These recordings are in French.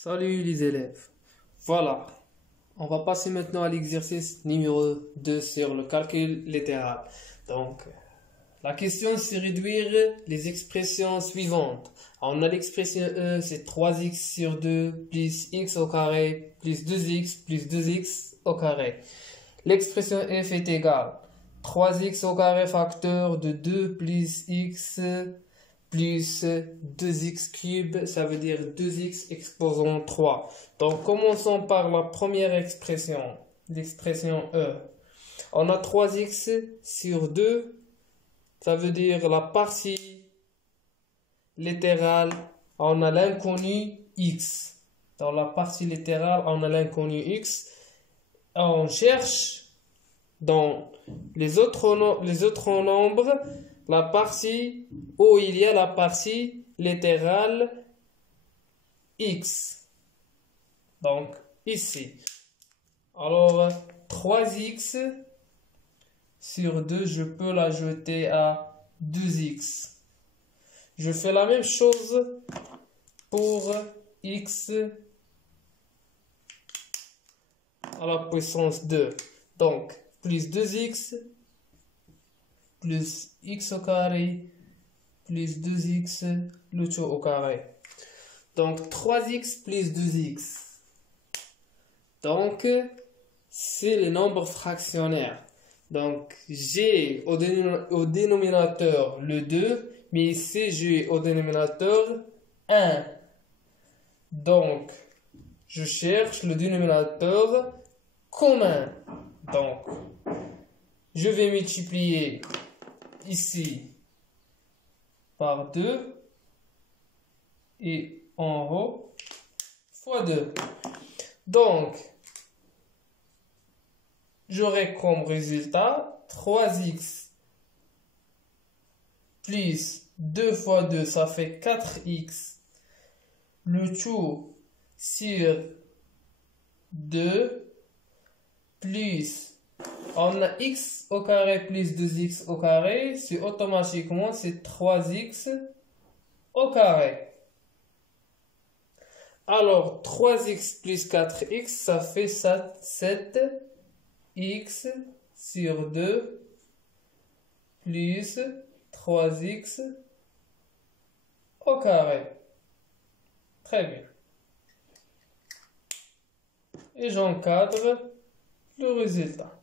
Salut les élèves. Voilà, on va passer maintenant à l'exercice numéro 2 sur le calcul littéral. Donc, la question c'est réduire les expressions suivantes. On a l'expression E, c'est 3x sur 2 plus x au carré plus 2x plus 2x au carré. L'expression F est égale 3x au carré facteur de 2 plus x plus 2x cube, ça veut dire 2x exposant 3. Donc, commençons par la première expression, l'expression E. On a 3x sur 2, ça veut dire la partie littérale, on a l'inconnu x. Dans la partie littérale, on a l'inconnu x. On cherche dans les autres nombres la partie où il y a la partie littérale x. Donc, ici. Alors, 3x sur 2, je peux l'ajouter à 2x. Je fais la même chose pour x à la puissance 2. Donc, plus 2x plus x au carré plus 2x le tout au carré. Donc 3x plus 2x. Donc c'est le nombre fractionnaire. Donc j'ai au dénominateur le 2, mais ici j'ai au dénominateur 1. Donc je cherche le dénominateur commun. Donc je vais multiplier ici par 2 et en haut fois 2. Donc, j'aurai comme résultat 3x plus 2 fois 2, ça fait 4x. Le tout sur 2 plus, on a x au carré plus 2x au carré, c'est automatiquement c'est 3x au carré. Alors 3x plus 4x, ça fait 7x sur 2 plus 3x au carré. Très bien. Et j'encadre le résultat.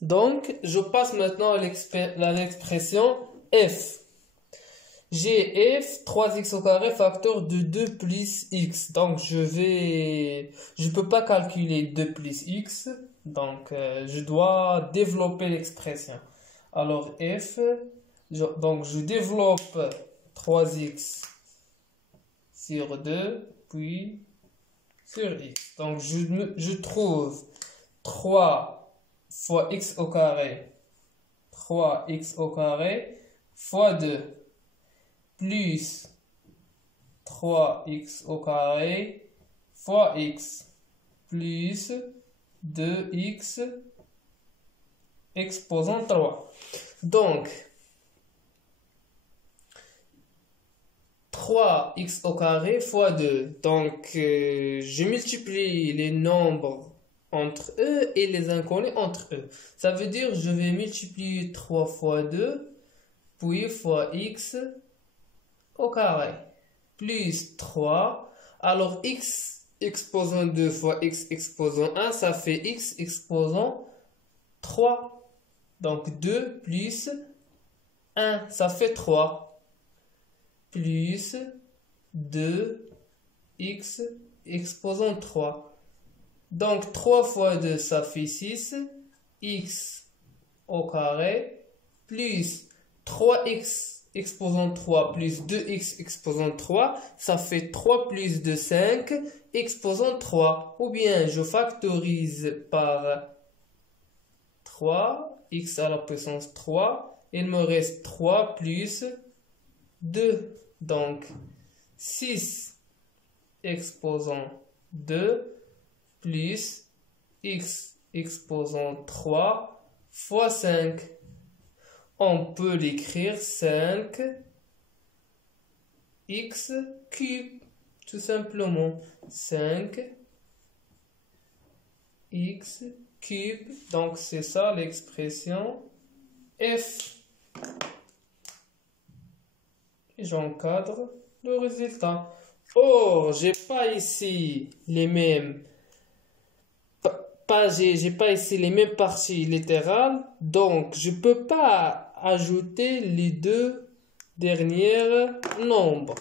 Donc, je passe maintenant à l'expression f. J'ai f 3x au carré facteur de 2 plus x. Donc, je peux pas calculer 2 plus x. Donc, je dois développer l'expression. Alors, f, donc je développe 3x sur 2, puis sur x. Donc, je trouve 3 fois x au carré, 3x au carré, fois 2, plus 3x au carré, fois x, plus 2x exposant 3. Donc, 3x au carré fois 2. Donc, je multiplie les nombres entre eux et les inconnus entre eux. Ça veut dire je vais multiplier 3 fois 2, puis fois x au carré, plus 3. Alors x exposant 2 fois x exposant 1, ça fait x exposant 3. Donc 2 plus 1, ça fait 3. Plus 2x exposant 3. Donc 3 fois 2, ça fait 6, x au carré, plus 3x exposant 3 plus 2x exposant 3, ça fait 3 plus 2, 5, exposant 3. Ou bien je factorise par 3, x à la puissance 3, il me reste 3 plus 2. Donc 6 exposant 2 plus x exposant 3 fois 5. on peut l'écrire 5x cube, tout simplement. 5x cube, donc c'est ça l'expression f. Et j'encadre le résultat. Or, j'ai pas ici les mêmes j'ai pas ici les mêmes parties littérales, donc je peux pas ajouter les deux derniers nombres.